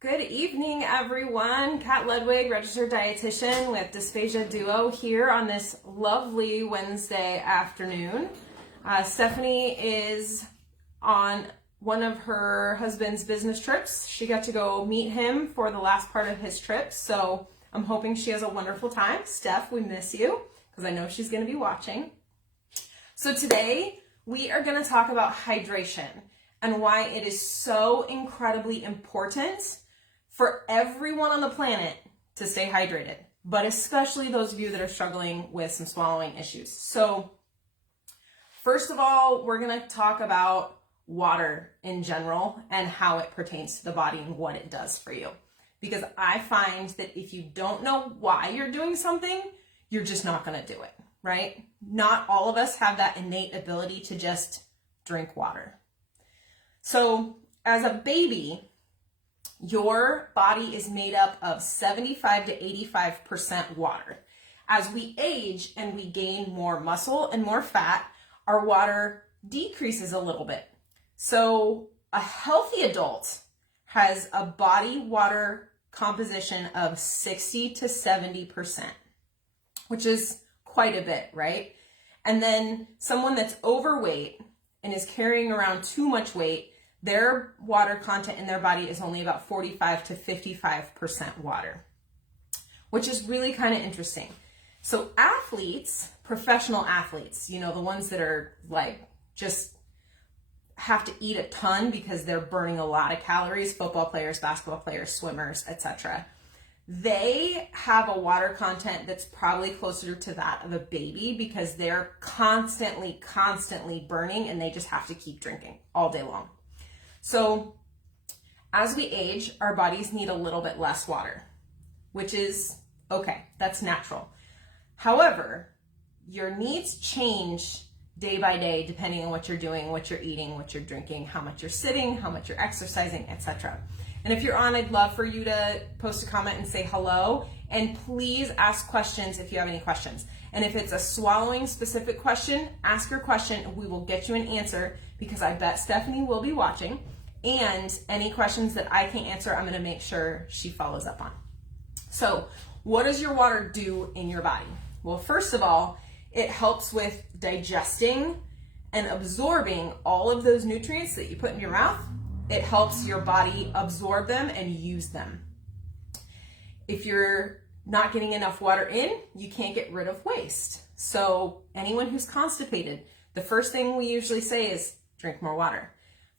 Good evening, everyone. Kat Ludwig, registered dietitian with Dysphagia Duo here on this lovely Wednesday afternoon. Stephanie is on one of her husband's business trips. She got to go meet him for the last part of his trip, so I'm hoping she has a wonderful time. Steph, we miss you because I know she's going to be watching. So today we are going to talk about hydration and why it is so incredibly important for everyone on the planet to stay hydrated, but especially those of you that are struggling with some swallowing issues. So first of all, we're going to talk about water in general and how it pertains to the body and what it does for you. Because I find that if you don't know why you're doing something, you're just not going to do it, right? Not all of us have that innate ability to just drink water. So as a baby, your body is made up of 75 to 85% water. As we age and we gain more muscle and more fat, our water decreases a little bit. So a healthy adult has a body water composition of 60 to 70%, which is quite a bit, right? And then someone that's overweight and is carrying around too much weight, their water content in their body is only about 45 to 55% water, which is really kind of interesting. So athletes, professional athletes, the ones that are like just have to eat a ton because they're burning a lot of calories, football players, basketball players, swimmers, etc. They have a water content that's probably closer to that of a baby because they're constantly burning and they just have to keep drinking all day long. So as we age, our bodies need a little bit less water, which is okay. That's natural. However, your needs change day by day depending on what you're doing, what you're eating, what you're drinking, how much you're sitting, how much you're exercising, etc. And if you're on, I'd love for you to post a comment and say hello. And please ask questions if you have any questions. And if it's a swallowing specific question, ask your question and we will get you an answer because I bet Stephanie will be watching. And any questions that I can't answer, I'm going to make sure she follows up on. So what does your water do in your body? Well, first of all, it helps with digesting and absorbing all of those nutrients that you put in your mouth. It helps your body absorb them and use them. If you're not getting enough water in, you can't get rid of waste. So anyone who's constipated, the first thing we usually say is drink more water.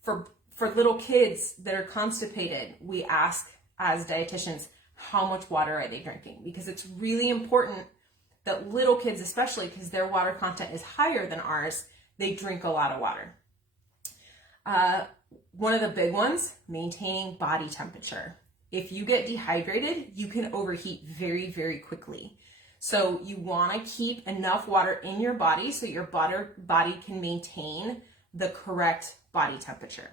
For little kids that are constipated, we ask as dietitians, how much water are they drinking? Because it's really important that little kids, especially because their water content is higher than ours, they drink a lot of water. One of the big ones, maintaining body temperature. If you get dehydrated, you can overheat very, very quickly. So you want to keep enough water in your body so your body can maintain the correct body temperature.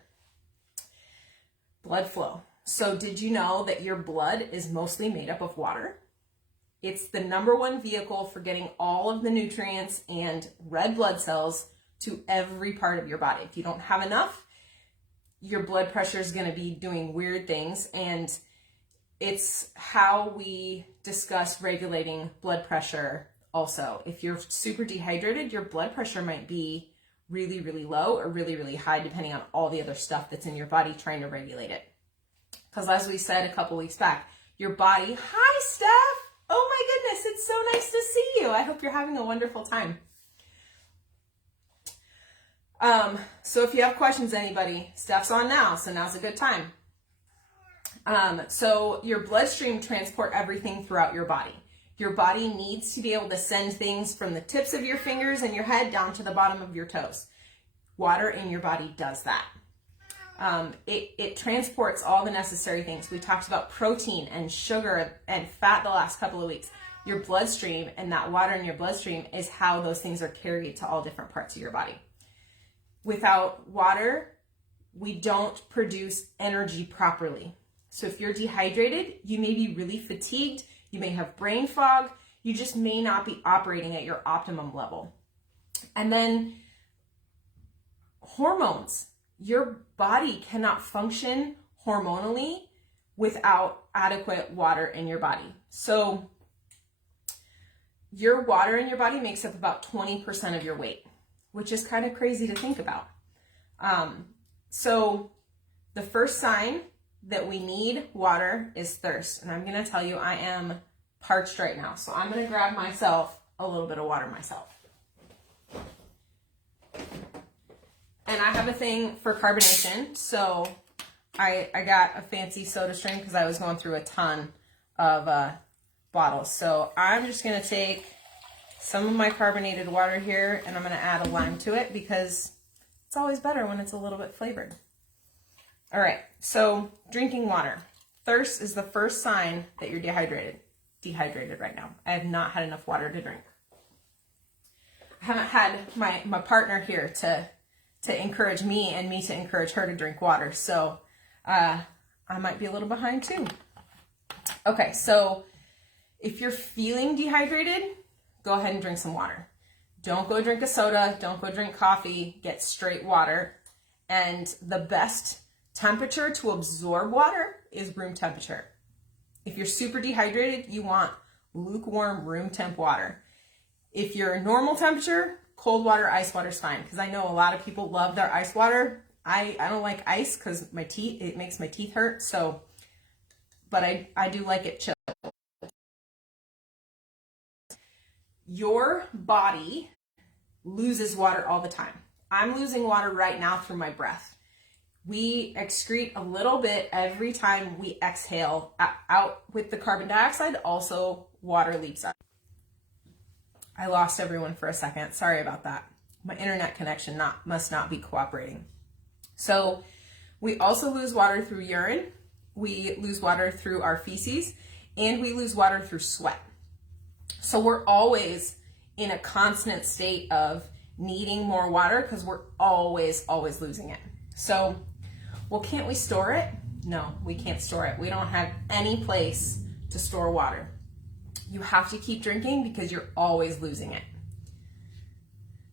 Blood flow. So did you know that your blood is mostly made up of water? It's the number one vehicle for getting all of the nutrients and red blood cells to every part of your body. If you don't have enough, your blood pressure is going to be doing weird things, and it's how we discuss regulating blood pressure also. If you're super dehydrated, your blood pressure might be really, really low or really, really high, depending on all the other stuff that's in your body trying to regulate it. Because as we said a couple weeks back, your body, hi Steph, oh my goodness, it's so nice to see you. I hope you're having a wonderful time. So if you have questions, anybody, Steph's on now, so now's a good time. So your bloodstream transport everything throughout your body. Your body needs to be able to send things from the tips of your fingers and your head down to the bottom of your toes. Water in your body does that. It transports all the necessary things. We talked about protein and sugar and fat the last couple of weeks. Your bloodstream and that water in your bloodstream is how those things are carried to all different parts of your body. Without water, we don't produce energy properly. So if you're dehydrated, you may be really fatigued, you may have brain fog, you just may not be operating at your optimum level. And then hormones. Your body cannot function hormonally without adequate water in your body. So your water in your body makes up about 20% of your weight, which is kind of crazy to think about. So the first sign that we need water is thirst. And I'm going to tell you, I am parched right now. So I'm going to grab myself a little bit of water myself. And I have a thing for carbonation. So I got a fancy soda stream because I was going through a ton of bottles. So I'm just going to take some of my carbonated water here and I'm going to add a lime to it because it's always better when it's a little bit flavored. All right, so drinking water. Thirst is the first sign that you're dehydrated right now. I have not had enough water to drink. I haven't had my partner here to encourage me and me to encourage her to drink water. So I might be a little behind too. Okay, so if you're feeling dehydrated, go ahead and drink some water. Don't go drink a soda, don't go drink coffee, get straight water. And the best temperature to absorb water is room temperature. If you're super dehydrated, you want lukewarm room temp water. If you're normal temperature, cold water, ice water is fine. Because I know a lot of people love their ice water. I don't like ice because it makes my teeth hurt. So, but I do like it chilled. Your body loses water all the time. I'm losing water right now through my breath. We excrete a little bit every time we exhale out with the carbon dioxide. Also, water leaks out. I lost everyone for a second. Sorry about that. My internet connection must not be cooperating. So we also lose water through urine. We lose water through our feces, and we lose water through sweat. So we're always in a constant state of needing more water because we're always losing it. So, well, can't we store it? No, we can't store it. We don't have any place to store water. You have to keep drinking because you're always losing it.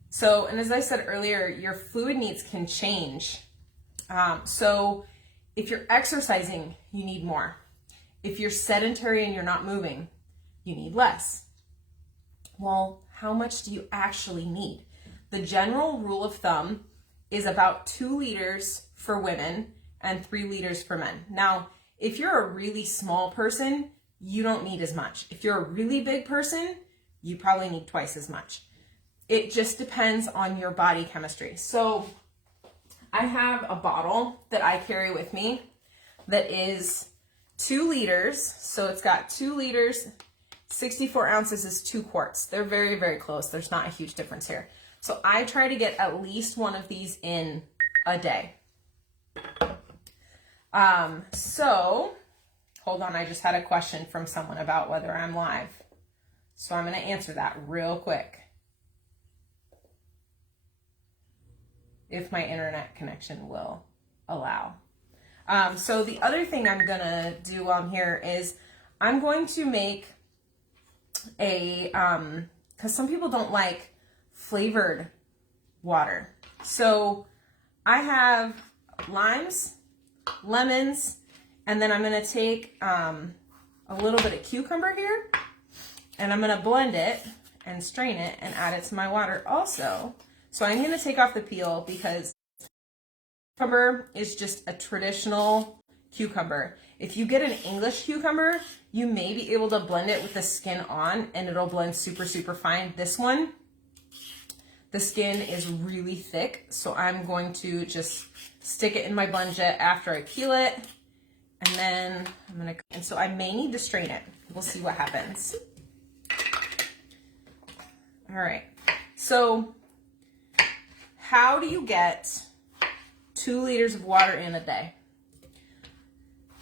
So, and as I said earlier, your fluid needs can change. So if you're exercising, you need more. If you're sedentary and you're not moving, you need less. Well, how much do you actually need? The general rule of thumb is about 2 liters for women and 3 liters for men. Now, if you're a really small person, you don't need as much. If you're a really big person, you probably need twice as much. It just depends on your body chemistry. So I have a bottle that I carry with me that is 2 liters. So it's got 2 liters, 64 ounces is 2 quarts. They're very, very close. There's not a huge difference here. So I try to get at least one of these in a day. So hold on, I just had a question from someone about whether I'm live. So I'm going to answer that real quick. If my internet connection will allow. So the other thing I'm going to do while I'm here is I'm going to make a, because some people don't like flavored water. So I have limes, lemons, and then I'm going to take a little bit of cucumber here, and I'm going to blend it and strain it and add it to my water also. So I'm going to take off the peel because cucumber is just a traditional cucumber. If you get an English cucumber, you may be able to blend it with the skin on and it'll blend super, super fine. This one, the skin is really thick, so I'm going to just stick it in my blend jet after I peel it. And then and so I may need to strain it. We'll see what happens. All right, so how do you get 2 liters of water in a day?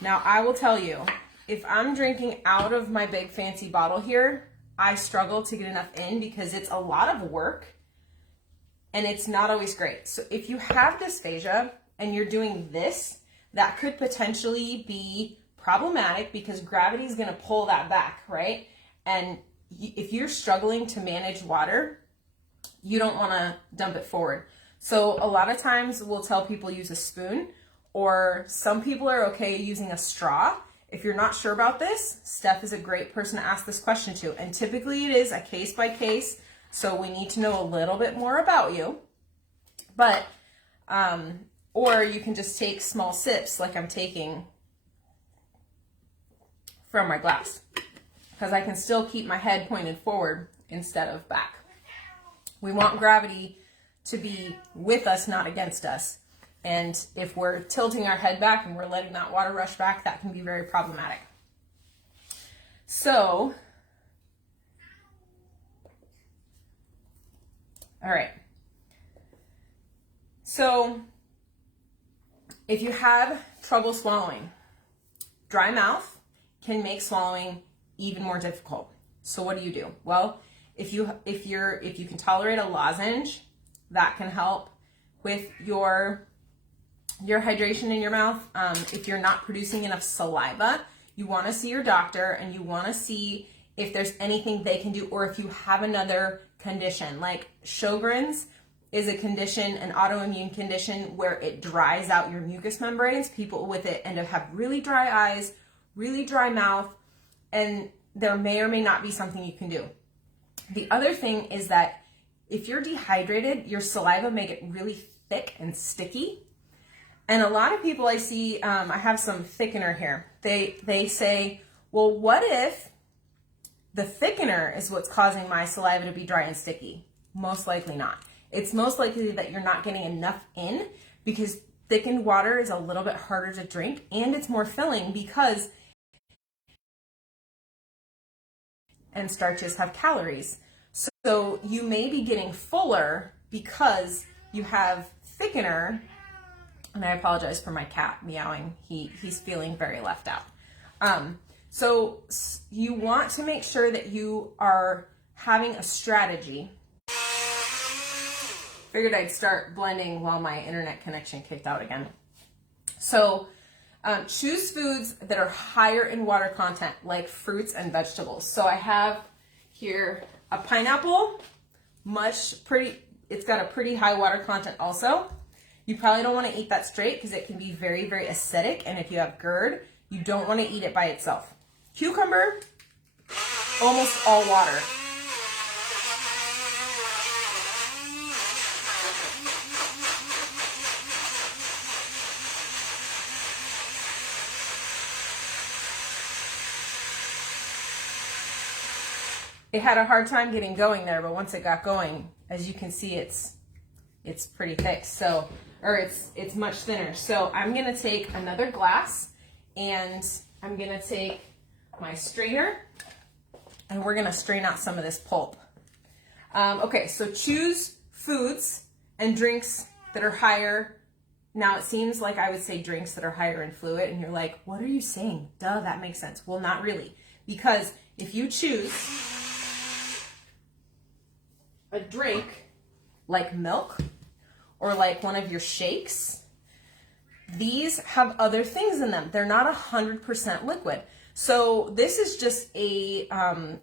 Now, I will tell you, if I'm drinking out of my big fancy bottle here, I struggle to get enough in because it's a lot of work and it's not always great. So if you have dysphagia and you're doing this, that could potentially be problematic because gravity is going to pull that back, right? And if you're struggling to manage water, you don't want to dump it forward. So a lot of times we'll tell people use a spoon, or some people are okay using a straw. if you're not sure about this, Steph is a great person to ask this question to. And typically it is a case by case, so we need to know a little bit more about you. But, or you can just take small sips like I'm taking from my glass, because I can still keep my head pointed forward instead of back. We want gravity to be with us, not against us. And if we're tilting our head back and we're letting that water rush back, that can be very problematic. So, all right. So, if you have trouble swallowing, dry mouth can make swallowing even more difficult. So what do? Well, if you can tolerate a lozenge, that can help with your hydration in your mouth. If you're not producing enough saliva, you want to see your doctor and you want to see if there's anything they can do, or if you have another condition. Like Sjogren's is a condition, an autoimmune condition, where it dries out your mucous membranes. People with it end up have really dry eyes, really dry mouth, and there may or may not be something you can do. The other thing is that if you're dehydrated, your saliva may get really thick and sticky. And a lot of people I see, I have some thickener here. They say, well, what if the thickener is what's causing my saliva to be dry and sticky? Most likely not. It's most likely that you're not getting enough in, because thickened water is a little bit harder to drink and it's more filling, because and starches have calories. So you may be getting fuller because you have thickener. And I apologize for my cat meowing. He's feeling very left out. So you want to make sure that you are having a strategy. Figured I'd start blending while my internet connection kicked out again. So choose foods that are higher in water content, like fruits and vegetables. So I have here a pineapple, it's got a pretty high water content also. You probably don't want to eat that straight because it can be very, very acidic. And if you have GERD, you don't want to eat it by itself. Cucumber, almost all water. It had a hard time getting going there, but once it got going, as you can see, it's pretty thick. So, or it's much thinner. So I'm gonna take another glass and I'm gonna take my strainer and we're gonna strain out some of this pulp. Okay, so choose foods and drinks that are higher. Now it seems like I would say drinks that are higher in fluid, and you're like, what are you saying? Duh, that makes sense. Well, not really, because if you choose a drink like milk or like one of your shakes, these have other things in them. They're not 100% liquid. So this is just a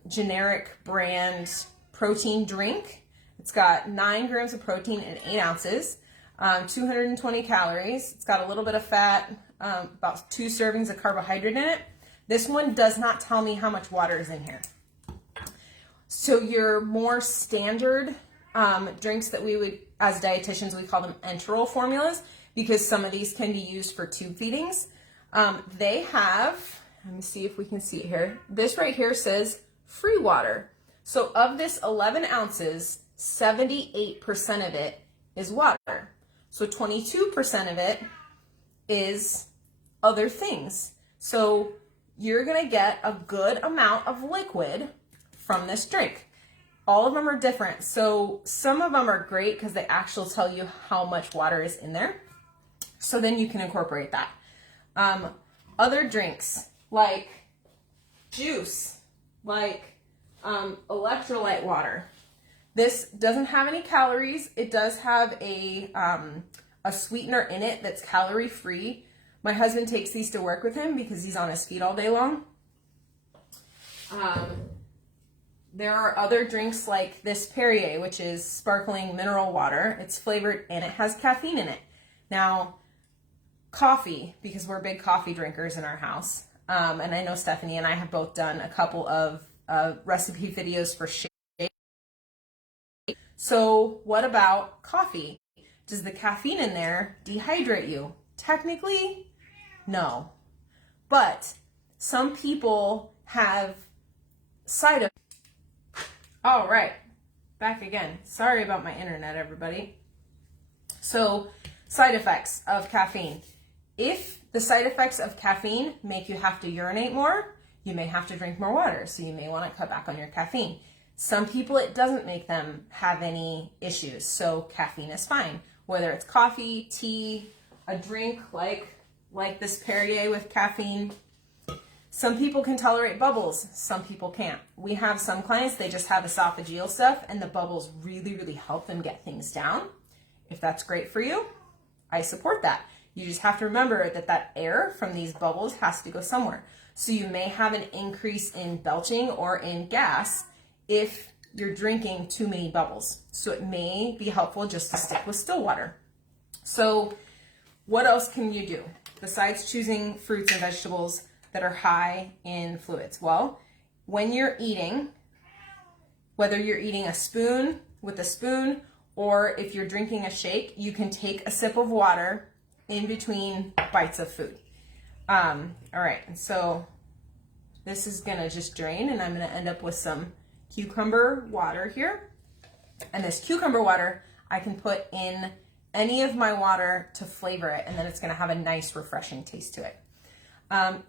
generic brand protein drink. It's got 9 grams of protein and 8 ounces, 220 calories. It's got a little bit of fat, about 2 servings of carbohydrate in it. This one does not tell me how much water is in here. So your more standard drinks that we would, as dietitians, we call them enteral formulas, because some of these can be used for tube feedings. They have, let me see if we can see it here. This right here says free water. So of this 11 ounces, 78% of it is water. So 22% of it is other things. So you're gonna get a good amount of liquid from this drink. All of them are different. So some of them are great because they actually tell you how much water is in there. So then you can incorporate that. Other drinks like juice, like electrolyte water. This doesn't have any calories. It does have a sweetener in it that's calorie free. My husband takes these to work with him because he's on his feet all day long. There are other drinks like this Perrier, which is sparkling mineral water. It's flavored and it has caffeine in it. Now, coffee, because we're big coffee drinkers in our house. And I know Stephanie and I have both done a couple of recipe videos for shake. So what about coffee? Does the caffeine in there dehydrate you? Technically, no. But some people have side effects. All right, back again. Sorry about my internet, everybody. So, side effects of caffeine. If the side effects of caffeine make you have to urinate more, you may have to drink more water, so you may want to cut back on your caffeine. Some people, it doesn't make them have any issues, so caffeine is fine. Whether it's coffee, tea, a drink like this Perrier with caffeine. Some people can tolerate bubbles, some people can't. We have some clients, they just have esophageal stuff, and the bubbles really, really help them get things down. If that's great for you, I support that. You just have to remember that that air from these bubbles has to go somewhere. So you may have an increase in belching or in gas if you're drinking too many bubbles. So it may be helpful just to stick with still water. So what else can you do besides choosing fruits and vegetables that are high in fluids? Well, when you're eating, whether you're eating a spoon with a spoon or if you're drinking a shake, you can take a sip of water in between bites of food. All right, and so this is gonna just drain and I'm gonna end up with some cucumber water here. And this cucumber water, I can put in any of my water to flavor it, and then it's gonna have a nice refreshing taste to it.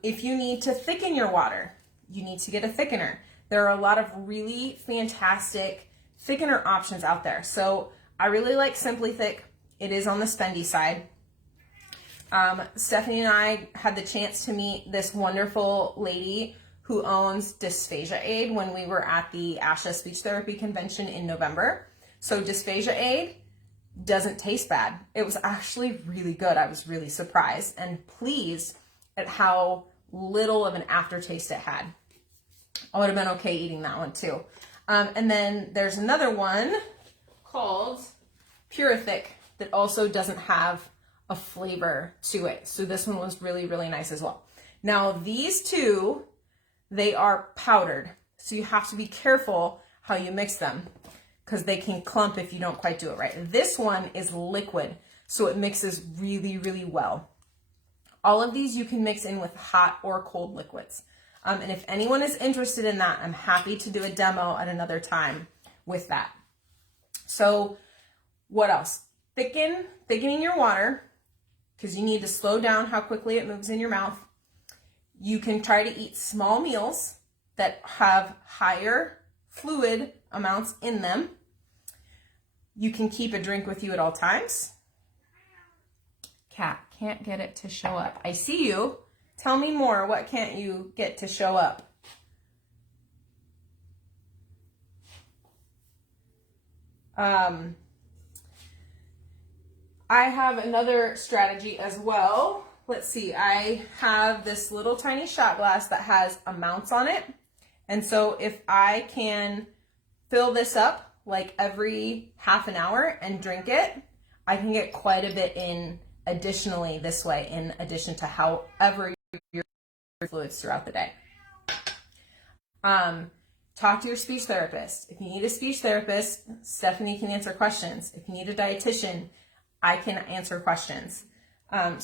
If you need to thicken your water, you need to get a thickener. There are a lot of really fantastic thickener options out there. So I really like Simply Thick. It is on the spendy side. Stephanie and I had the chance to meet this wonderful lady who owns Dysphagiaduo when we were at the ASHA Speech Therapy Convention in November. So Dysphagiaduo doesn't taste bad. It was actually really good. I was really surprised and pleased at how little of an aftertaste it had. I would have been okay eating that one too. And then there's another one called Pure Thick that also doesn't have a flavor to it. So this one was really, really nice as well. Now these two, they are powdered. So you have to be careful how you mix them because they can clump if you don't quite do it right. This one is liquid, so it mixes really, really well. All of these you can mix in with hot or cold liquids. And if anyone is interested in that, I'm happy to do a demo at another time with that. So what else? Thickening your water, because you need to slow down how quickly it moves in your mouth. You can try to eat small meals that have higher fluid amounts in them. You can keep a drink with you at all times. Cat, can't get it to show up. I see you. Tell me more. What can't you get to show up? I have another strategy as well. Let's see. I have this little tiny shot glass that has amounts on it. And so if I can fill this up like every half an hour and drink it, I can get quite a bit in additionally this way, in addition to however your fluids throughout the day. Talk to your speech therapist. If you need a speech therapist, Stephanie can answer questions. If you need a dietitian, I can answer questions. All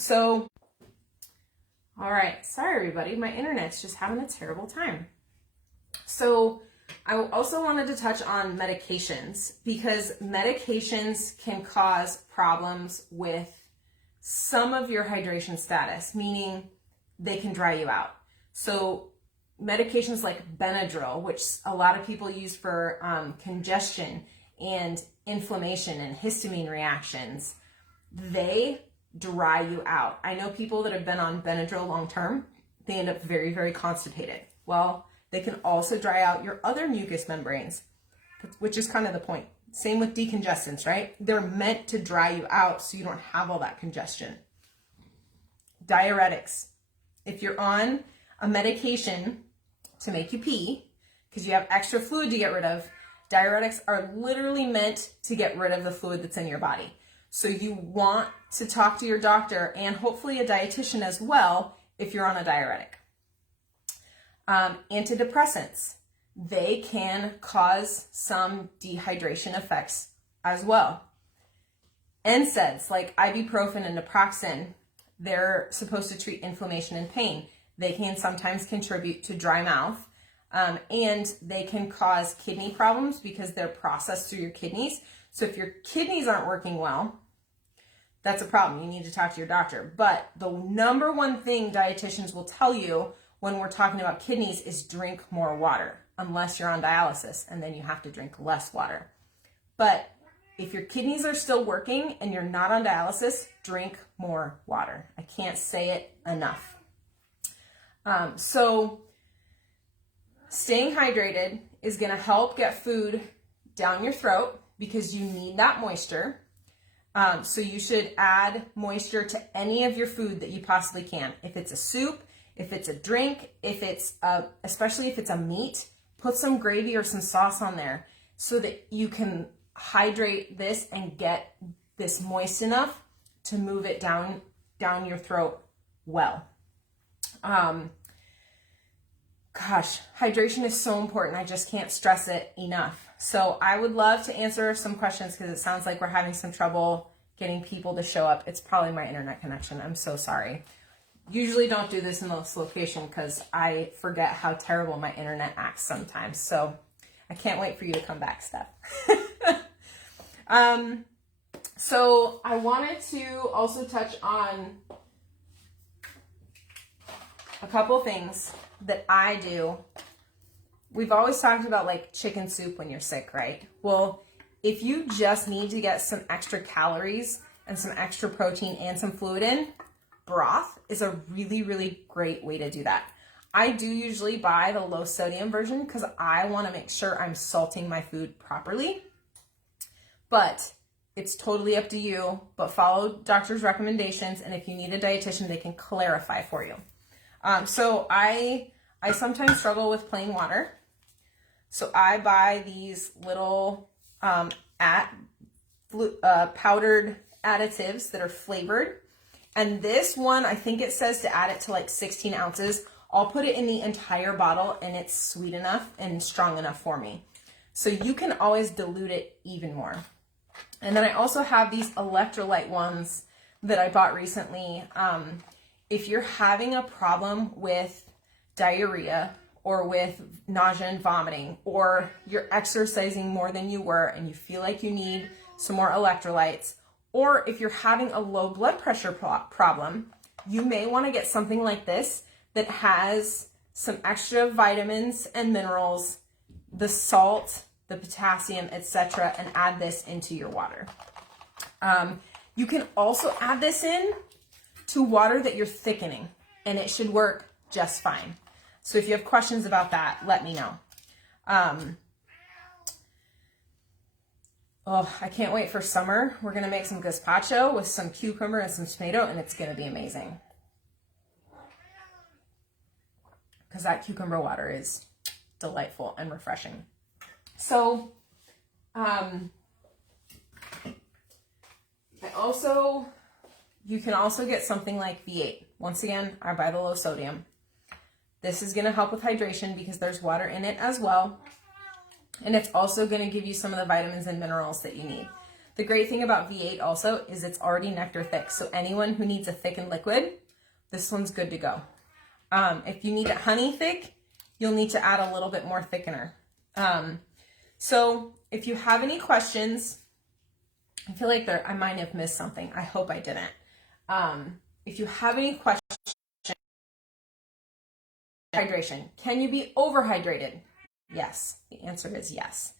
right, sorry everybody, my internet's just having a terrible time. So I also wanted to touch on medications because medications can cause problems with some of your hydration status, meaning they can dry you out. So medications like Benadryl, which a lot of people use for congestion and inflammation and histamine reactions, they dry you out. I know people that have been on Benadryl long term, they end up very, very constipated. Well, they can also dry out your other mucous membranes, which is kind of the point. Same with decongestants, right? They're meant to dry you out so you don't have all that congestion. Diuretics. If you're on a medication to make you pee because you have extra fluid to get rid of, diuretics are literally meant to get rid of the fluid that's in your body. So you want to talk to your doctor and hopefully a dietitian as well if you're on a diuretic. Antidepressants, they can cause some dehydration effects as well. NSAIDs like ibuprofen and naproxen, they're supposed to treat inflammation and pain. They can sometimes contribute to dry mouth, and they can cause kidney problems because they're processed through your kidneys. So if your kidneys aren't working well, that's a problem. You need to talk to your doctor. But the number one thing dietitians will tell you when we're talking about kidneys is drink more water, unless you're on dialysis, and then you have to drink less water. But if your kidneys are still working and you're not on dialysis, drink more water. I can't say it enough. So staying hydrated is going to help get food down your throat because you need that moisture. So you should add moisture to any of your food that you possibly can. If it's a soup, if it's a drink, if it's especially if it's a meat, put some gravy or some sauce on there so that you can hydrate this and get this moist enough to move it down your throat well. Gosh, hydration is so important. I just can't stress it enough. So I would love to answer some questions because it sounds like we're having some trouble getting people to show up. It's probably my internet connection. I'm so sorry. Usually don't do this in this location because I forget how terrible my internet acts sometimes. So I can't wait for you to come back, Steph. So I wanted to also touch on a couple things that I do. We've always talked about like chicken soup when you're sick, right? Well, if you just need to get some extra calories and some extra protein and some fluid in, broth is a really, really great way to do that. I do usually buy the low sodium version because I want to make sure I'm salting my food properly. But it's totally up to you, but follow doctor's recommendations. And if you need a dietitian, they can clarify for you. So I sometimes struggle with plain water. So I buy these little powdered additives that are flavored. And this one, I think it says to add it to like 16 ounces. I'll put it in the entire bottle and it's sweet enough and strong enough for me. So you can always dilute it even more. And then I also have these electrolyte ones that I bought recently. If you're having a problem with diarrhea or with nausea and vomiting, or you're exercising more than you were and you feel like you need some more electrolytes, or if you're having a low blood pressure problem, you may want to get something like this that has some extra vitamins and minerals, the salt, the potassium, etc., and add this into your water. You can also add this in to water that you're thickening, and it should work just fine. So if you have questions about that, let me know. Oh, I can't wait for summer. We're gonna make some gazpacho with some cucumber and some tomato, and it's gonna be amazing. Because that cucumber water is delightful and refreshing. So, you can also get something like V8. Once again, I buy the low sodium. This is gonna help with hydration because there's water in it as well. And it's also gonna give you some of the vitamins and minerals that you need. The great thing about V8 also is it's already nectar thick. So anyone who needs a thickened liquid, this one's good to go. If you need it honey thick, you'll need to add a little bit more thickener. So if you have any questions, I feel like I might have missed something. I hope I didn't. If you have any questions, hydration. Can you be overhydrated? Yes. The answer is yes.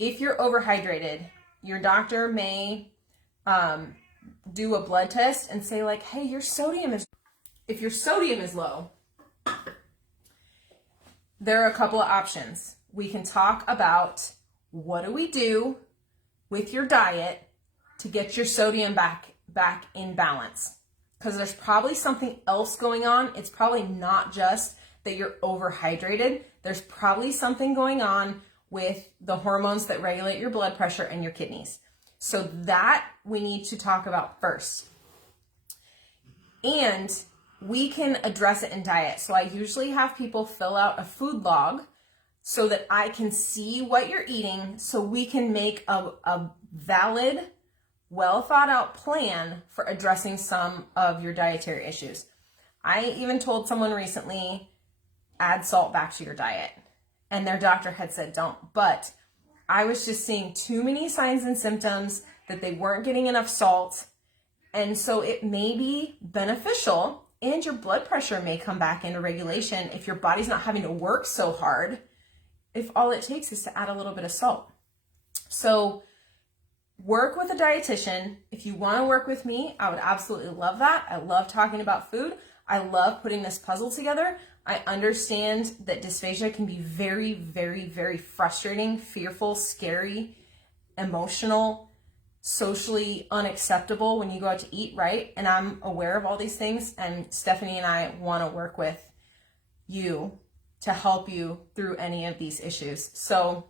If you're overhydrated, your doctor may do a blood test and say like, hey, if your sodium is low, there are a couple of options. We can talk about what do we do with your diet to get your sodium back in balance. Because there's probably something else going on. It's probably not just that you're overhydrated. There's probably something going on with the hormones that regulate your blood pressure and your kidneys. So that we need to talk about first. And we can address it in diet. So I usually have people fill out a food log so that I can see what you're eating, so we can make a valid, well thought out plan for addressing some of your dietary issues. I even told someone recently, add salt back to your diet, and their doctor had said don't, but I was just seeing too many signs and symptoms that they weren't getting enough salt, and so it may be beneficial, and your blood pressure may come back into regulation if your body's not having to work so hard, if all it takes is to add a little bit of salt. So work with a dietitian. If you want to work with me, I would absolutely love that. I love talking about food. I love putting this puzzle together. I understand that dysphagia can be very, very, very frustrating, fearful, scary, emotional, socially unacceptable when you go out to eat, right? And I'm aware of all these things, and Stephanie and I want to work with you to help you through any of these issues. So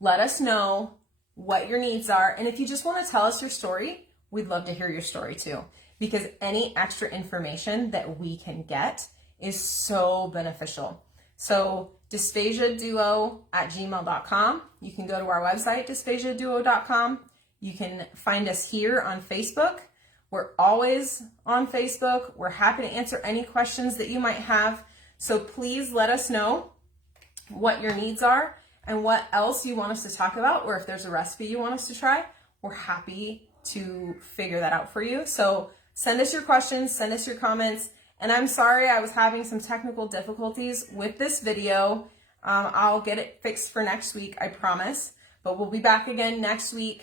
let us know what your needs are. And if you just want to tell us your story, we'd love to hear your story too, because any extra information that we can get is so beneficial. So dysphagiaduo@gmail.com. You can go to our website, dysphagiaduo.com. You can find us here on Facebook. We're always on Facebook. We're happy to answer any questions that you might have. So please let us know what your needs are and what else you want us to talk about, or if there's a recipe you want us to try, we're happy to figure that out for you. So send us your questions, send us your comments, and I'm sorry I was having some technical difficulties with this video. I'll get it fixed for next week, I promise, but we'll be back again next week.